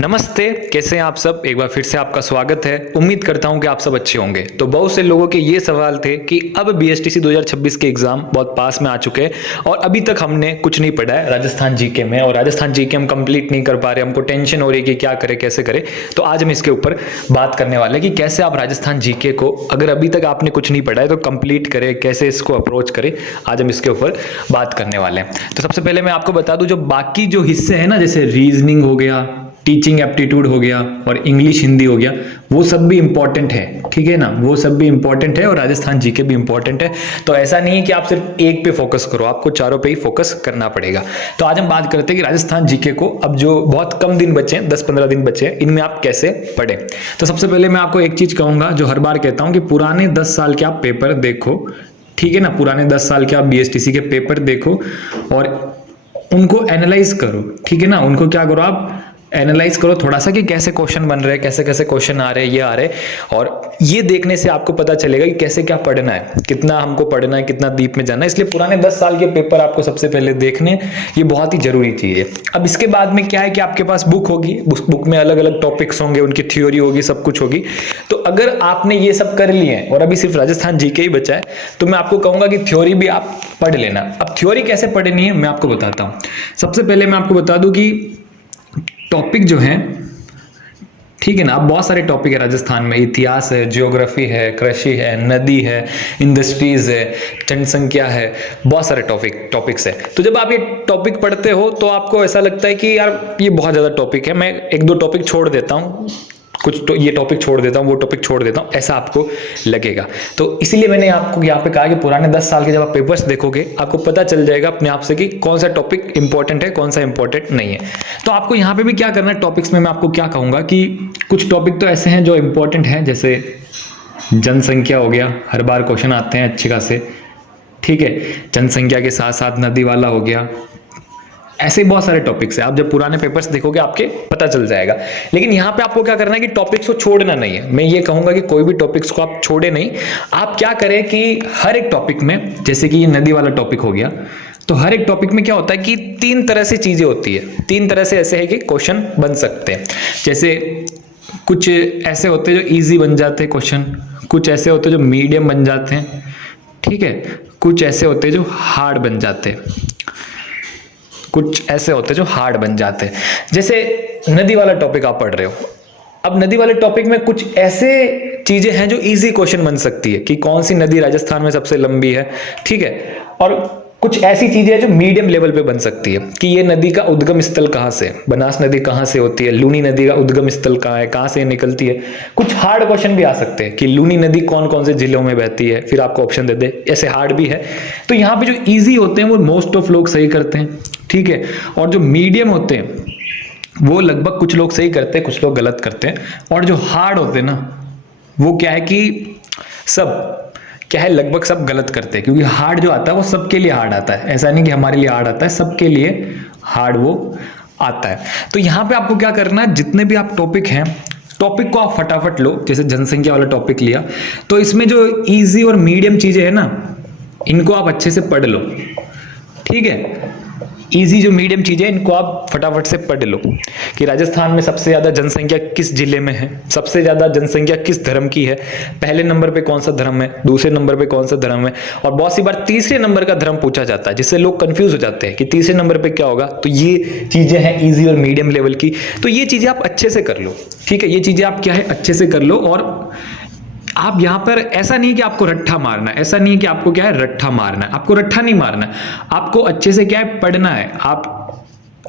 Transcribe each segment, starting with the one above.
नमस्ते, कैसे हैं आप सब। एक बार फिर से आपका स्वागत है। उम्मीद करता हूं कि आप सब अच्छे होंगे। तो बहुत से लोगों के ये सवाल थे कि अब बीएसटीसी 2026 के एग्जाम बहुत पास में आ चुके हैं और अभी तक हमने कुछ नहीं पढ़ा है राजस्थान जीके में, और राजस्थान जीके हम कंप्लीट नहीं कर पा रहे, हमको टेंशन हो रही है कि क्या करें कैसे करें। तो आज हम इसके ऊपर बात करने वाले हैं कि कैसे आप राजस्थान जीके को, अगर अभी तक आपने कुछ नहीं पढ़ा है तो कंप्लीट करें, कैसे इसको अप्रोच करें। आज हम इसके ऊपर बात करने वाले हैं। तो सबसे पहले मैं आपको बता दूं, जो बाकी जो हिस्से हैं ना, जैसे रीजनिंग हो गया, टीचिंग एप्टीट्यूड हो गया और इंग्लिश हिंदी हो गया, वो सब भी इंपॉर्टेंट है, ठीक है ना। वो सब भी इंपॉर्टेंट है और राजस्थान जीके भी इंपॉर्टेंट है। तो ऐसा नहीं है कि आप सिर्फ एक पे फोकस करो, आपको चारों पे ही फोकस करना पड़ेगा। तो आज हम बात करते हैं कि राजस्थान जीके को अब जो बहुत कम दिन बचे हैं, 10-15 दिन बचे हैं, इनमें आप कैसे पढ़ें। तो सबसे पहले मैं आपको एक चीज कहूंगा जो हर बार कहता हूं कि पुराने 10 साल के आप पेपर देखो, ठीक है ना। पुराने 10 साल के आप बीएसटीसी के पेपर देखो और उनको एनालाइज करो, ठीक है ना। उनको क्या करो, आप एनालाइज करो थोड़ा सा कि कैसे क्वेश्चन बन रहे हैं, कैसे कैसे क्वेश्चन आ रहे हैं, ये आ रहे हैं। और ये देखने से आपको पता चलेगा कि कैसे क्या पढ़ना है, कितना हमको पढ़ना है, कितना डीप में जाना है। इसलिए पुराने 10 साल के पेपर आपको सबसे पहले देखने, ये बहुत ही जरूरी चीज है। अब इसके बाद में क्या है कि आपके पास बुक होगी, उस बुक में अलग अलग टॉपिक्स होंगे, उनकी थ्योरी होगी, सब कुछ होगी। तो अगर आपने ये सब कर लिए हैं और अभी सिर्फ राजस्थान जीके ही बचा है, तो मैं आपको कहूंगा कि थ्योरी भी आप पढ़ लेना। अब थ्योरी कैसे पढ़नी है मैं आपको बताता हूँ। सबसे पहले मैं आपको बता दूं कि टॉपिक जो है, ठीक है ना। अब बहुत सारे टॉपिक है राजस्थान में, इतिहास है, ज्योग्राफी है, कृषि है, नदी है, इंडस्ट्रीज है, जनसंख्या है, बहुत सारे टॉपिक्स है। तो जब आप ये टॉपिक पढ़ते हो तो आपको ऐसा लगता है कि यार ये बहुत ज्यादा टॉपिक है, मैं एक दो टॉपिक छोड़ देता हूँ, कुछ तो ये टॉपिक छोड़ देता हूँ, वो टॉपिक छोड़ देता हूँ, ऐसा आपको लगेगा। तो इसीलिए मैंने आपको यहाँ पे कहा कि पुराने 10 साल के जब आप पेपर्स देखोगे, आपको पता चल जाएगा अपने आप से कि कौन सा टॉपिक इंपॉर्टेंट है, कौन सा इंपॉर्टेंट नहीं है। तो आपको यहाँ पे भी क्या करना है, टॉपिक्स में मैं आपको क्या कहूंगा कि कुछ टॉपिक तो ऐसे हैं जो इंपॉर्टेंट हैं, जैसे जनसंख्या हो गया, हर बार क्वेश्चन आते हैं अच्छे खासे, ठीक है। जनसंख्या के साथ साथ नदी वाला हो गया, ऐसे बहुत सारे टॉपिक्स हैं। आप जब पुराने पेपर्स देखोगे आपके पता चल जाएगा। लेकिन यहाँ पे आपको क्या करना है कि टॉपिक्स को छोड़ना नहीं है। मैं ये कहूंगा कि कोई भी टॉपिक्स को आप छोड़े नहीं। आप क्या करें कि हर एक टॉपिक में, जैसे कि ये नदी वाला टॉपिक हो गया, तो हर एक टॉपिक में क्या होता है कि 3 तरह से चीजें होती है, 3 तरह से ऐसे है कि क्वेश्चन बन सकते हैं। जैसे कुछ ऐसे होते हैं जो ईजी बन जाते हैं क्वेश्चन, कुछ ऐसे होते हैं जो मीडियम बन जाते हैं, ठीक है, कुछ ऐसे होते हैं जो हार्ड बन जाते हैं, कुछ ऐसे होते हैं जो हार्ड बन जाते हैं। जैसे नदी वाला टॉपिक आप पढ़ रहे हो, अब नदी वाले टॉपिक में कुछ ऐसे चीजें हैं जो इजी क्वेश्चन बन सकती है कि कौन सी नदी राजस्थान में सबसे लंबी है, ठीक है। और कुछ ऐसी चीजें हैं जो मीडियम लेवल पे बन सकती है कि ये नदी का उद्गम स्थल कहाँ से, बनास नदी कहाँ से होती है, लूनी नदी का उद्गम स्थल कहाँ है, कहाँ से निकलती है। कुछ हार्ड क्वेश्चन भी आ सकते हैं कि लूनी नदी कौन कौन से जिलों में बहती है, फिर आपको ऑप्शन दे दे, ऐसे हार्ड भी है। तो यहाँ पे जो ईजी होते हैं वो मोस्ट ऑफ लोग सही करते हैं, ठीक है। और जो मीडियम होते हैं वो लगभग कुछ लोग सही करते हैं, कुछ लोग गलत करते हैं। और जो हार्ड होते हैं ना, वो क्या है कि सब क्या है, लगभग सब गलत करते हैं। क्योंकि हार्ड जो आता है वो सबके लिए हार्ड आता है, ऐसा नहीं कि हमारे लिए हार्ड आता है, सबके लिए हार्ड वो आता है। तो यहाँ पे आपको क्या करना है, जितने भी आप टॉपिक हैं, टॉपिक को आप फटाफट लो। जैसे जनसंख्या वाला टॉपिक लिया, तो इसमें जो इजी और मीडियम चीजें हैं ना, इनको आप अच्छे से पढ़ लो, ठीक है। इजी जो मीडियम चीजें, इनको आप फटाफट से पढ़ लो कि राजस्थान में सबसे ज्यादा जनसंख्या किस जिले में है, सबसे ज्यादा जनसंख्या किस धर्म की है, पहले नंबर पे कौन सा धर्म है, दूसरे नंबर पे कौन सा धर्म है। और बहुत सी बार तीसरे नंबर का धर्म पूछा जाता है, जिससे लोग कंफ्यूज हो जाते हैं कि तीसरे नंबर पे क्या होगा। तो ये चीजें हैं इजी और मीडियम लेवल की, तो ये चीजें आप अच्छे से कर लो, ठीक है। ये चीजें आप क्या है अच्छे से कर लो। और आप यहां पर ऐसा नहीं कि आपको रट्ठा मारना है, ऐसा नहीं कि आपको क्या है रट्ठा मारना है, आपको रट्ठा नहीं मारना है, आपको अच्छे से क्या है पढ़ना है।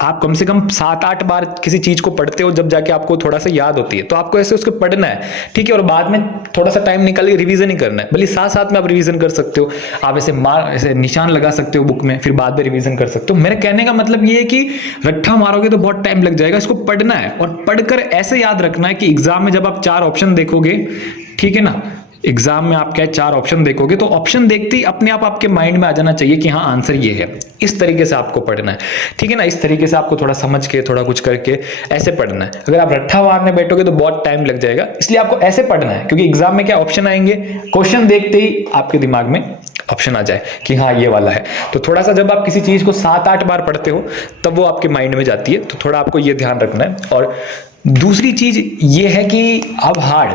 आप कम से कम 7-8 बार किसी चीज को पढ़ते हो, जब जाके आपको थोड़ा सा याद होती है, तो आपको ऐसे उसको पढ़ना है, ठीक है। और बाद में थोड़ा सा टाइम निकाल के रिवीजन ही करना है। भले साथ साथ में आप रिवीजन कर सकते हो, आप ऐसे निशान लगा सकते हो बुक में, फिर बाद में रिवीजन कर सकते हो। मेरे कहने का मतलब ये है कि रट्ठा मारोगे तो बहुत टाइम लग जाएगा, इसको पढ़ना है। और पढ़कर ऐसे याद रखना है कि एग्जाम में जब आप 4 ऑप्शन देखोगे, ठीक है ना, एग्जाम में आप क्या 4 ऑप्शन देखोगे, तो ऑप्शन देखते ही अपने आप आपके माइंड में आ जाना चाहिए कि हाँ आंसर ये है। इस तरीके से आपको पढ़ना है, ठीक है ना। इस तरीके से आपको थोड़ा समझ के, थोड़ा कुछ करके ऐसे पढ़ना है। अगर आप रट्ठा मारने बैठोगे तो बहुत टाइम लग जाएगा, इसलिए आपको ऐसे पढ़ना है। क्योंकि एग्जाम में क्या ऑप्शन आएंगे, क्वेश्चन देखते ही आपके दिमाग में ऑप्शन आ जाए कि हाँ ये वाला है। तो थोड़ा सा जब आप किसी चीज को 7-8 बार पढ़ते हो तब वो आपके माइंड में जाती है, तो थोड़ा आपको ये ध्यान रखना है। और दूसरी चीज ये है कि अब हार्ड,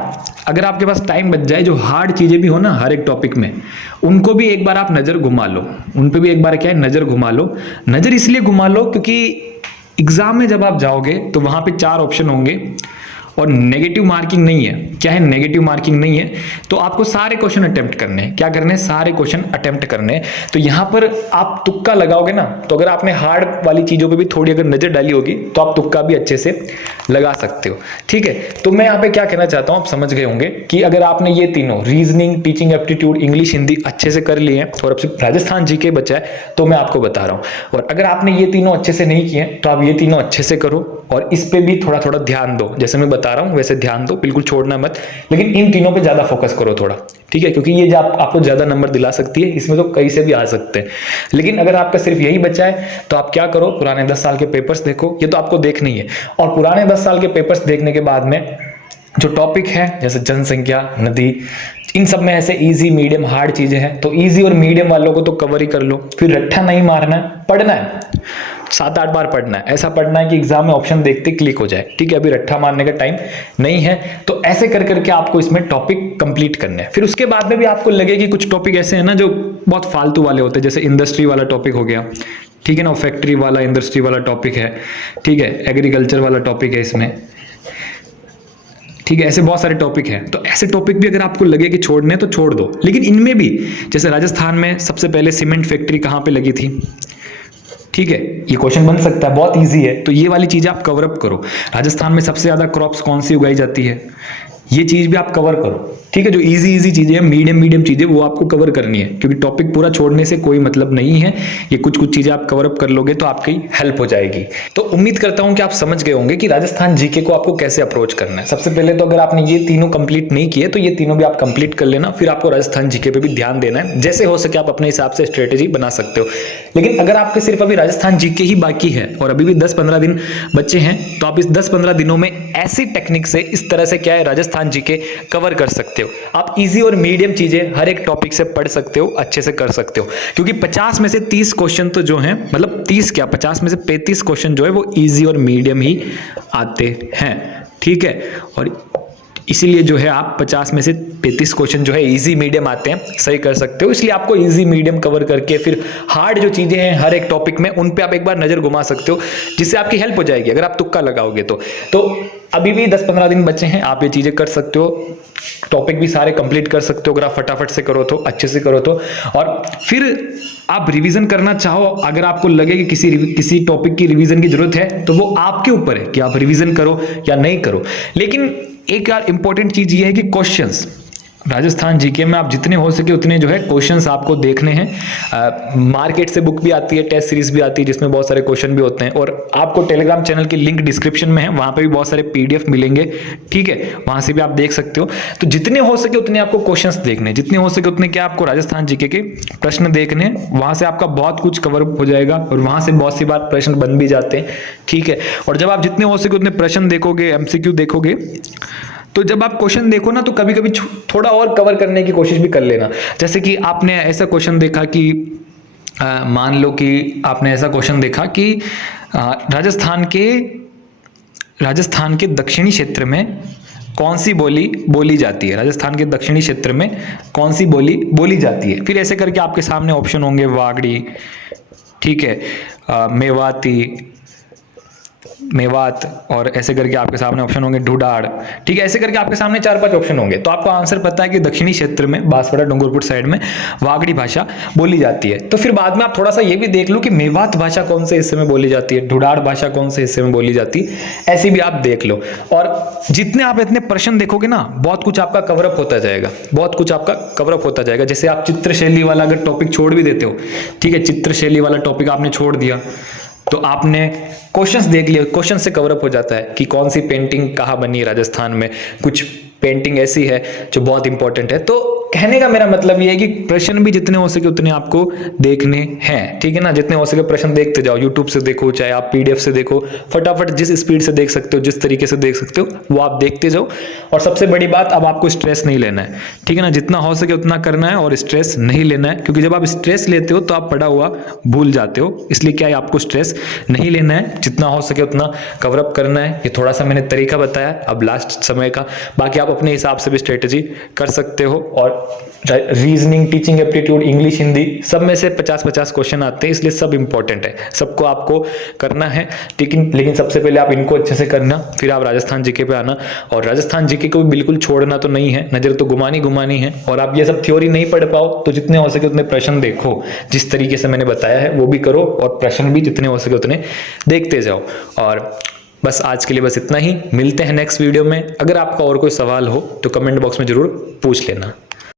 अगर आपके पास टाइम बच जाए, जो हार्ड चीजें भी हो ना हर एक टॉपिक में, उनको भी एक बार आप नजर घुमा लो, उन पे भी एक बार क्या है नजर घुमा लो। नजर इसलिए घुमा लो क्योंकि एग्जाम में जब आप जाओगे तो वहां पे 4 ऑप्शन होंगे और नेगेटिव मार्किंग नहीं है। क्या है? नेगेटिव मार्किंग नहीं है। तो आपको सारे क्वेश्चन अटेम्प्ट करने हैं। क्या करने हैं? सारे क्वेश्चन अटेम्प्ट करने हैं। तो यहां पर आप तुक्का लगाओगे ना, तो अगर आपने हार्ड वाली चीजों पे भी थोड़ी अगर नजर डाली होगी तो आप तुक्का भी अच्छे से लगा सकते हो। ठीक है, तो मैं यहाँ पे क्या कहना चाहता हूं, आप समझ गए होंगे कि अगर आपने ये तीनों reasoning, teaching aptitude, English, Hindi अच्छे से कर लिए हैं और अब सिर्फ राजस्थान जीके बचा है, तो मैं आपको बता रहा हूं। और अगर आपने ये तीनों अच्छे से नहीं किए तो आप ये तीनों अच्छे से करो और इस पे भी थोड़ा थोड़ा ध्यान दो। जैसे मैं बता रहा हूं वैसे ध्यान दो, बिल्कुल छोड़ना मत, लेकिन इन तीनों पे ज्यादा फोकस करो थोड़ा। ठीक है, क्योंकि ये जो आपको ज्यादा नंबर दिला सकती है, इसमें तो कहीं से भी आ सकते हैं। लेकिन अगर आपका सिर्फ यही बचा है तो आप क्या करो, पुराने 10 साल के पेपर्स देखो। ये तो आपको देखना ही है। और पुराने 10 साल के पेपर्स देखने के बाद में जो टॉपिक है जैसे जनसंख्या, नदी, इन सब में ऐसे इजी, मीडियम, हार्ड चीजें हैं, तो इजी और मीडियम वालों को तो कवर ही कर लो। फिर रट्टा नहीं मारना है, पढ़ना है, 7-8 बार पढ़ना है। ऐसा पढ़ना है कि एग्जाम में ऑप्शन देखते क्लिक हो जाए। ठीक है, अभी रट्टा मारने का टाइम नहीं है। तो ऐसे कर करके आपको इसमें टॉपिक कंप्लीट करने हैं। फिर उसके बाद में भी आपको लगे कि कुछ टॉपिक ऐसे हैं ना जो बहुत फालतू वाले होते हैं, जैसे इंडस्ट्री वाला टॉपिक हो गया, ठीक है ना, फैक्ट्री वाला, इंडस्ट्री वाला टॉपिक है, ठीक है, एग्रीकल्चर वाला टॉपिक है इसमें, ठीक है, ऐसे बहुत सारे टॉपिक हैं। तो ऐसे टॉपिक भी अगर आपको लगे कि छोड़ने तो छोड़ दो। लेकिन इनमें भी जैसे राजस्थान में सबसे पहले सीमेंट फैक्ट्री कहाँ पे लगी थी, ठीक है, ये क्वेश्चन बन सकता है, बहुत इजी है। तो ये वाली चीज आप कवर अप करो। राजस्थान में सबसे ज्यादा क्रॉप्स कौन सी उगाई जाती है, ये चीज भी आप कवर करो। ठीक है, जो इजी इजी चीजें हैं, मीडियम चीजें, वो आपको कवर करनी है, क्योंकि टॉपिक पूरा छोड़ने से कोई मतलब नहीं है। ये कुछ कुछ चीजें आप कवर अप कर लोगे तो आपकी हेल्प हो जाएगी। तो उम्मीद करता हूं कि आप समझ गए होंगे कि राजस्थान जीके को आपको कैसे अप्रोच करना है। सबसे पहले तो अगर आपने ये तीनों कंप्लीट नहीं किए तो ये तीनों भी आप कंप्लीट कर लेना। फिर आपको राजस्थान जीके पे भी ध्यान देना है। जैसे हो सके आप अपने हिसाब से स्ट्रेटेजी बना सकते हो। लेकिन अगर आपके सिर्फ अभी राजस्थान जीके ही बाकी है और अभी भी 10-15 दिन बच्चे हैं, तो आप इस 10-15 दिनों में ऐसी टेक्निक से, इस तरह से क्या है, राजस्थान जीके कवर कर सकते हो। आप इजी और मीडियम चीजें हर एक टॉपिक से पढ़ सकते हो, अच्छे से कर सकते हो। क्योंकि 50 में से 30 क्वेश्चन तो जो हैं, मतलब 30 क्या, 50 में से 35 क्वेश्चन जो है वो इजी और मीडियम ही आते हैं। ठीक है, और इसीलिए जो है आप 50 में से 35 क्वेश्चन जो है इजी मीडियम आते हैं, सही कर सकते हो। इसलिए आपको इजी मीडियम कवर करके फिर हार्ड जो चीजें हैं हर एक टॉपिक में, उन पे आप एक बार नजर घुमा सकते हो, जिससे आपकी हेल्प हो जाएगी अगर आप तुक्का लगाओगे तो अभी भी 10-15 दिन बचे हैं, आप ये चीजें कर सकते हो। टॉपिक भी सारे कंप्लीट कर सकते हो अगर आप फटाफट से करो तो, अच्छे से करो तो। और फिर आप रिवीजन करना चाहो, अगर आपको लगे कि किसी टॉपिक की रिवीजन की जरूरत है, तो वो आपके ऊपर है कि आप रिवीजन करो या नहीं करो। लेकिन एक यार इंपॉर्टेंट चीज ये है कि क्वेश्चंस राजस्थान जीके में आप जितने हो सके उतने जो है क्वेश्चंस आपको देखने हैं। मार्केट से बुक भी आती है, टेस्ट सीरीज भी आती है, जिसमें बहुत सारे क्वेश्चन भी होते हैं। और आपको टेलीग्राम चैनल की लिंक डिस्क्रिप्शन में है, वहां पे भी बहुत सारे पीडीएफ मिलेंगे। ठीक है, वहां से भी आप देख सकते हो। तो जितने हो सके उतने आपको क्वेश्चंस देखने, जितने हो सके उतने क्या आपको राजस्थान जीके के प्रश्न देखने, वहां से आपका बहुत कुछ कवर हो जाएगा। और वहां से बहुत सी बार प्रश्न बन भी जाते हैं। ठीक है, और जब आप जितने हो सके उतने प्रश्न देखोगे, एमसीक्यू देखोगे, तो जब आप क्वेश्चन देखो ना, तो कभी कभी थोड़ा और कवर करने की कोशिश भी कर लेना। जैसे कि आपने ऐसा क्वेश्चन देखा कि मान लो कि आपने ऐसा क्वेश्चन देखा कि राजस्थान के दक्षिणी क्षेत्र में कौन सी बोली बोली जाती है, राजस्थान के दक्षिणी क्षेत्र में कौन सी बोली बोली जाती है। फिर ऐसे करके आपके सामने ऑप्शन होंगे, वागड़ी, ठीक है, मेवात, और ऐसे करके आपके सामने ऑप्शन होंगे ढूढ़ाड़। ठीक है, ऐसे करके आपके सामने 4-5 ऑप्शन होंगे। तो आपको आंसर पता है कि दक्षिणी क्षेत्र में, बांसवाड़ा डूंगरपुर साइड में वागड़ी भाषा बोली जाती है। तो फिर बाद में आप थोड़ा सा ये भी देख लो कि मेवात भाषा कौन से हिस्से में बोली जाती है, ढूढ़ाड़ भाषा कौन से हिस्से में बोली जाती है, ऐसी भी आप देख लो। और जितने आप इतने प्रश्न देखोगे ना, बहुत कुछ आपका कवरअप होता जाएगा, बहुत कुछ आपका कवरअप होता जाएगा। जैसे आप चित्रशैली वाला अगर टॉपिक छोड़ भी देते हो, ठीक है, चित्रशैली वाला टॉपिक आपने छोड़ दिया, तो आपने क्वेश्चंस देख लिया, क्वेश्चन से कवरअप हो जाता है कि कौन सी पेंटिंग कहाँ बनी है राजस्थान में। कुछ पेंटिंग ऐसी है जो बहुत इंपॉर्टेंट है। तो कहने का मेरा मतलब ये है कि प्रश्न भी जितने हो सके उतने आपको देखने हैं, ठीक है ना। जितने हो सके प्रश्न देखते जाओ, यूट्यूब से देखो, चाहे आप पीडीएफ से देखो, फटाफट जिस स्पीड से देख सकते हो, जिस तरीके से देख सकते हो वो आप देखते जाओ। और सबसे बड़ी बात, अब आपको स्ट्रेस नहीं लेना है, ठीक है ना। जितना हो सके उतना करना है और स्ट्रेस नहीं लेना है, क्योंकि जब आप स्ट्रेस लेते हो तो आप पढ़ा हुआ भूल जाते हो। इसलिए क्या है, आपको स्ट्रेस नहीं लेना है, जितना हो सके उतना कवर अप करना है। ये थोड़ा सा मैंने तरीका बताया अब लास्ट समय का, बाकी आप अपने हिसाब से भी स्ट्रेटेजी कर सकते हो। और reasoning, teaching aptitude, English, Hindi, सब में से 50-50 क्वेश्चन आते हैं, इसलिए सब इंपॉर्टेंट है, सबको आपको करना है। लेकिन सबसे पहले आप इनको अच्छे से करना, फिर आप राजस्थान जीके पे आना। और राजस्थान जीके को भी बिल्कुल छोड़ना तो नहीं है, नजर तो घुमानी है। और आप ये सब थ्योरी नहीं पढ़ पाओ तो जितने हो सके उतने प्रश्न देखो, जिस तरीके से मैंने बताया है वो भी करो, और प्रश्न भी जितने हो सके उतने देखते जाओ। और बस आज के लिए बस इतना ही, मिलते हैं नेक्स्ट वीडियो में। अगर आपका और कोई सवाल हो तो कमेंट बॉक्स में जरूर पूछ लेना।